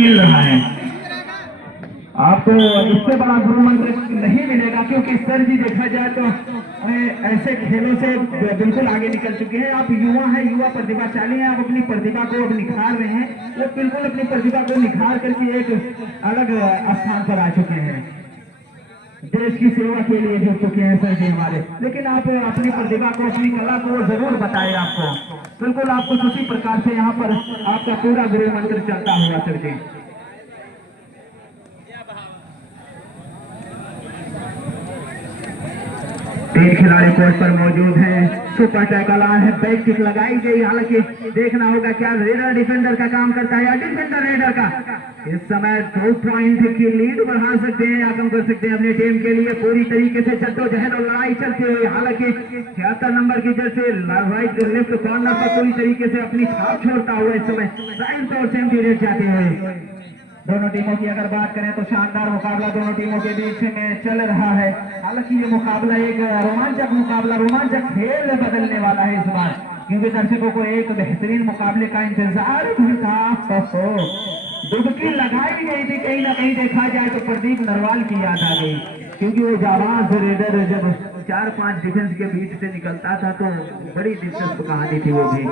मिल रहा है आपको, इससे बड़ा गुरु मंत्र नहीं मिलेगा, क्योंकि सर जी देखा जाए तो ऐसे खेलों से बिल्कुल आगे निकल चुके हैं। आप युवा हैं, युवा प्रतिभाशाली हैं, आप अपनी प्रतिभा को अब निखार रहे हैं, वो बिल्कुल अपनी प्रतिभा को निखार करके एक अलग स्थान पर आ चुके हैं, देश की सेवा के लिए जुड़ चुके हैं सर जी हमारे। लेकिन आप अपनी प्रतिभा को, अपनी कला को जरूर बताएं, आपको बिल्कुल आपको उसी प्रकार से यहाँ पर आपका पूरा गुरु मंत्र चलता हुआ सर जी। 3 खिलाड़ी कोर्ट पर मौजूद हैं। सुपर टैकल ऑन है, बैक किक लगाई गई, हालांकि देखना होगा क्या रेडर डिफेंडर का काम करता है या डिफेंडर रेडर का। इस समय 2 पॉइंट की लीड बढ़ा सकते हैं या कम कर सकते हैं अपनी टीम के लिए। पूरी तरीके से जद्दोजहद और लड़ाई चलती हुई, हालांकि 76 नंबर की जर्सी राइट लेफ्ट कॉर्नर पर पूरी तरीके से अपनी छाप छोड़ता हुआ इस समय राइट तौर से पीरियड जाते हुए। दोनों टीमों की अगर बात करें तो शानदार मुकाबला दोनों टीमों के बीच में चल रहा है। हालांकि ये मुकाबला एक रोमांचक मुकाबला, रोमांचक खेल बदलने वाला है इस बार, क्योंकि दर्शकों को एक बेहतरीन मुकाबले का इंतजार था। डुबकी लगाई गई थी, कहीं ना कहीं देखा जाए तो प्रदीप नरवाल की याद आ गई, क्योंकि वो जाबाज रेडर जब 4-5 डिफेंस के बीच से निकलता था तो बड़ी दिलचस्प कहानी थी वो भी।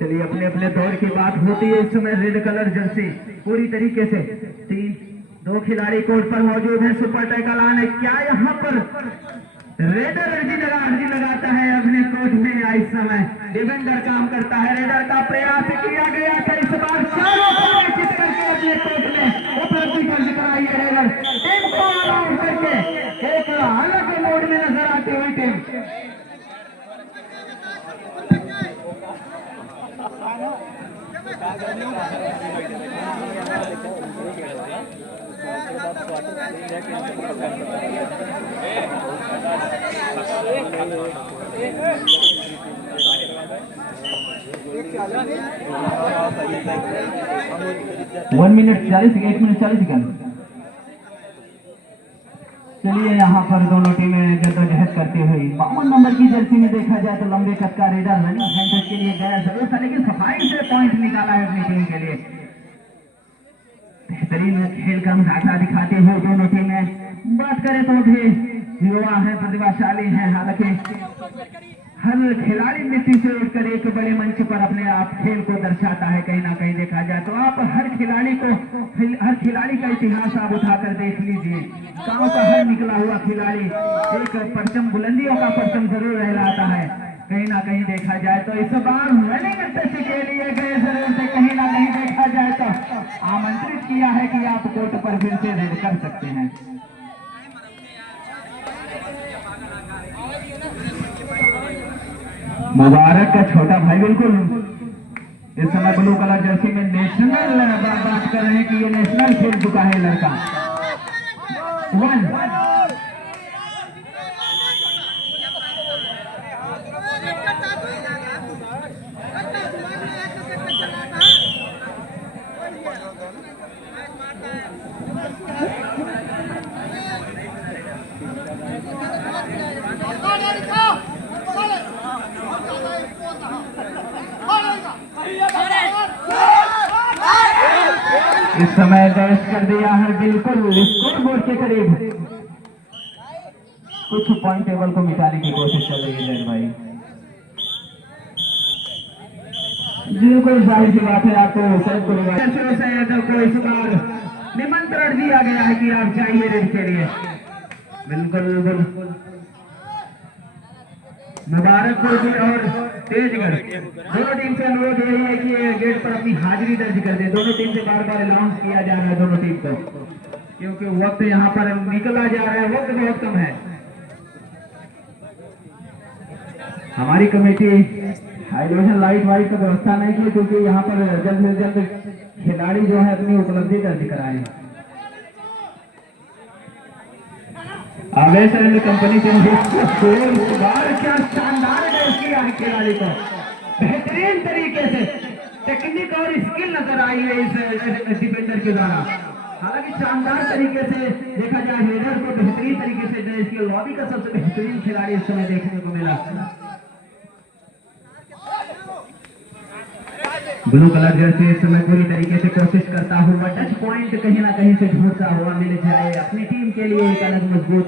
चलिए, अपने अपने दौर की बात होती है। इस समय रेड कलर जर्सी पूरी तरीके से 2 खिलाड़ी कोर्ट पर मौजूद है। सुपर टैकल ऑन है, क्या यहाँ पर रेडर अर्जी लगाता है अपने कोर्ट में या इस समय डिफेंडर काम करता है। रेडर का प्रयास किया गया था इस बार, चित करके अपने कोर्ट में उपलब्धि दर्ज कराई है रेडर। टीम को ऑल आउट करके एक अलग मोड में नजर आती हुई टीम। One minute 40 second. चलिए, यहाँ पर दोनों टीमें जद्दोजहद करती हुई 52 नंबर की जर्सी में देखा जाए तो लंबे कद का रेडर रनिंग हैंडल के लिए गया जरूर था, लेकिन सफाई से पॉइंट निकाला है अपनी टीम के लिए। बेहतरीन खेल का मुजाहरा दिखाते हुए दोनों टीमें। बात करें तो भी युवा है, प्रतिभाशाली है, हालांकि हर खिलाड़ी मिट्टी से उठकर एक बड़े मंच पर अपने आप खेल को दर्शाता है। कहीं ना कहीं देखा जाए तो आप हर खिलाड़ी का इतिहास आप उठाकर देख लीजिए। गांव का हर निकला हुआ खिलाड़ी एक परचम, बुलंदियों का परचम जरूर रहलाता है। कहीं ना कहीं देखा जाए तो इस बार रनिंग टेस्ट के लिए गए जरूर से, कहीं ना कहीं देखा जाए तो आमंत्रित किया है कि आप कोर्ट पर फिर से रेड कर सकते हैं। मुबारक का छोटा भाई बिल्कुल इस समय ब्लू कलर जर्सी में नेशनल बात कर रहे हैं कि ये नेशनल खेल चुका है लड़का। 1 इस समय डैश कर दिया है बिल्कुल स्कोर बोर्ड के करीब। कुछ पॉइंट टेबल को मिटाने की कोशिश चल रही है भाई। बिल्कुल जाहिर सी बात है, आपको को इस बार निमंत्रण दिया गया है कि आप जाइए रेड के लिए। बिल्कुल मुबारकपुर की और तेजगढ़ दोनों टीम से अनुरोध यही है कि गेट पर अपनी हाजिरी दर्ज कर दे। दोनों टीम से बार बार अनाउंस किया जा रहा है दोनों टीम को, क्योंकि वक्त यहाँ पर निकला जा रहा है, वक्त बहुत कम है। हमारी कमेटी हाइड्रोजन लाइट वाइट का व्यवस्था नहीं की, क्योंकि यहाँ पर जल्द से जल्द खिलाड़ी जो है अपनी उपलब्धि दर्ज कराए। आवेश कंपनी के क्या शानदार किया है खिलाड़ी को, बेहतरीन तरीके से टेक्निक और स्किल नजर आई है इस डिफेंडर के द्वारा। हालांकि शानदार तरीके से देखा जाए रेडर को बेहतरीन तरीके से इसके लॉबी का सबसे बेहतरीन खिलाड़ी इस समय देखने को मिला। ब्लू कलर जर्सी इस समय पूरी तरीके से कोशिश करता हुआ टच पॉइंट कहीं ना कहीं से ढूंढता हुआ मिल जाए, अपनी टीम के लिए एक अलग मजबूत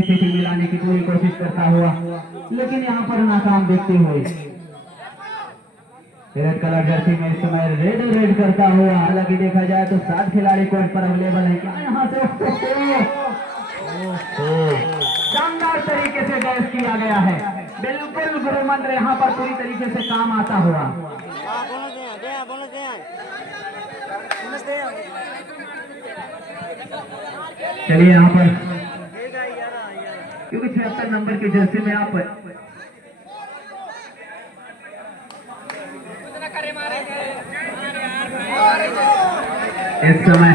स्थिति में लाने की पूरी कोशिश करता हुआ, लेकिन यहाँ पर नाकाम देखते हुए रेड कलर जर्सी में इस समय रेड करता हुआ। हालांकि देखा जाए तो 7 खिलाड़ी कोर्ट पर अवेलेबल है। क्या यहाँ से शानदार तरीके से डैश किया गया है, बिल्कुल गुरु मंत्र यहाँ पर पूरी तरीके से काम आता हुआ। चलिए यहाँ पर क्योंकि 76 नंबर की जर्सी में आप इस समय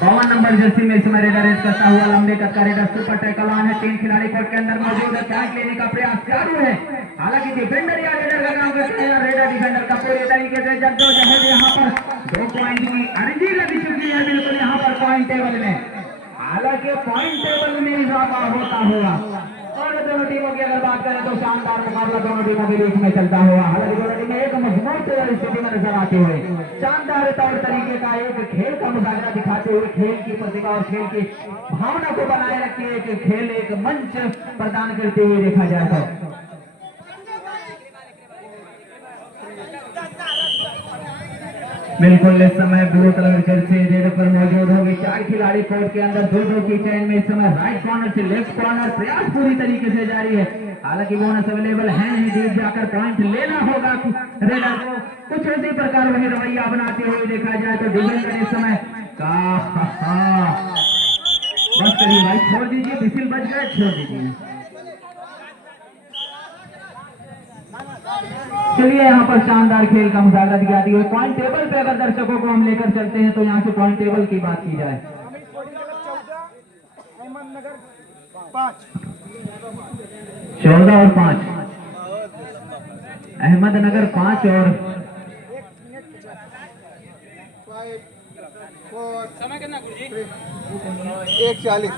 52 नंबर जर्सी में इस समय रेड करता हुआ लंबे कद का रेडर सुपर टैकल ऑन है। 3 खिलाड़ी कोर्ट के अंदर मौजूद है, कैच लेने का प्रयास चालू है। हालांकि डिफेंडर या रेडर का काम करते हैं, रेडर डिफेंडर का पूरी तरीके से जद्दोजहद यहाँ पर 2 पॉइंट की अर्जी लगी चुकी है बिल्कुल यहाँ पर पॉइंट टेबल में। हालांकि पॉइंट टेबल में इजाफा होता हुआ और दोनों टीमों की अगर बात करें तो शानदार मुकाबला दोनों टीमों के बीच में चलता हुआ। हालांकि दोनों टीमें एक मजबूत स्थिति में नजर आते हुए शानदार तौर तरीके का एक खेल का मुजाहरा दिखाते हुए खेल की प्रतिभा और खेल की भावना को बनाए रखते एक खेल एक मंच प्रदान करते हुए देखा जाए तो बिल्कुल इस समय ब्लू कलर जर्सी रेड पर मौजूद होगी। 4 खिलाड़ी कोर्ट के अंदर 2-2 की चैन में इस समय राइट कॉर्नर से लेफ्ट कॉर्नर प्रयास पूरी तरीके से जारी है। हालांकि बोनस अवेलेबल है नहीं, डीप जाकर पॉइंट लेना होगा रेडर को। कुछ इसी प्रकार वही रवैया बनाते हुए देखा जाए तो डिफेंडर इस समय बस करिए भाई, छोड़ दीजिए, विसिल बज गए, छोड़ दीजिए। चलिए यहाँ पर शानदार खेल का मुजाहरा दिखाती हुई पॉइंट टेबल पे अगर दर्शकों को हम लेकर चलते हैं तो यहाँ से पॉइंट टेबल की बात की जाए 14 और 5 अहमदनगर 5 और समय कितना 1:40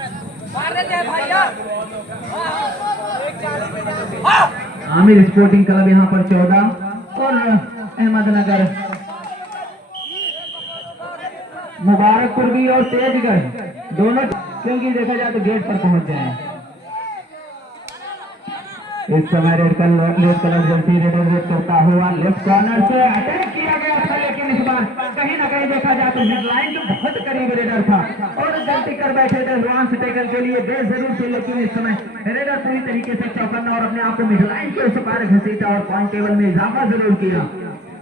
आमिर स्पोर्टिंग क्लब यहाँ पर 14 और अहमदनगर मुबारकपुर भी और तेजगढ़ दोनों, क्योंकि देखा जाए तो गेट पर पहुंच गए हैं। इस समय रेड कलर जर्सी रेड करता हुआ लेफ्ट कॉर्नर से अटैक किया गया था, लेकिन इस बार कहीं ना कहीं देखा जाए तो हेडलाइन के बहुत करीब रेडर था और गलती कर बैठे थे एडवांस टैकल के लिए बेजरूर थे, लेकिन इस समय रेडर पूरी तरीके से चौकन्ना और अपने आप को मिडलाइन के उस पार घसीटा और पॉइंट टेबल में इजाफा जरूर किया।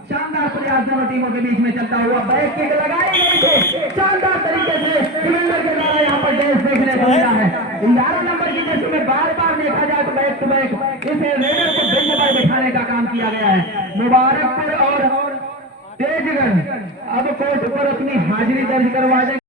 शानदार प्रयास दोनों टीमों के बीच में चलता हुआ बैक किक लगाई गई थी शानदार तरीके से डिफेंडर के द्वारा यहाँ पर डैश देखने को मिला है। 11 नंबर की जर्सी में बार बार देखा जाए तो बैक टू बैक इसे रेडर को बेंच पर बिठाने का काम किया गया है। मुबारकपुर और तेजगढ़ अब कोर्ट पर अपनी हाजिरी दर्ज करवा देंगे।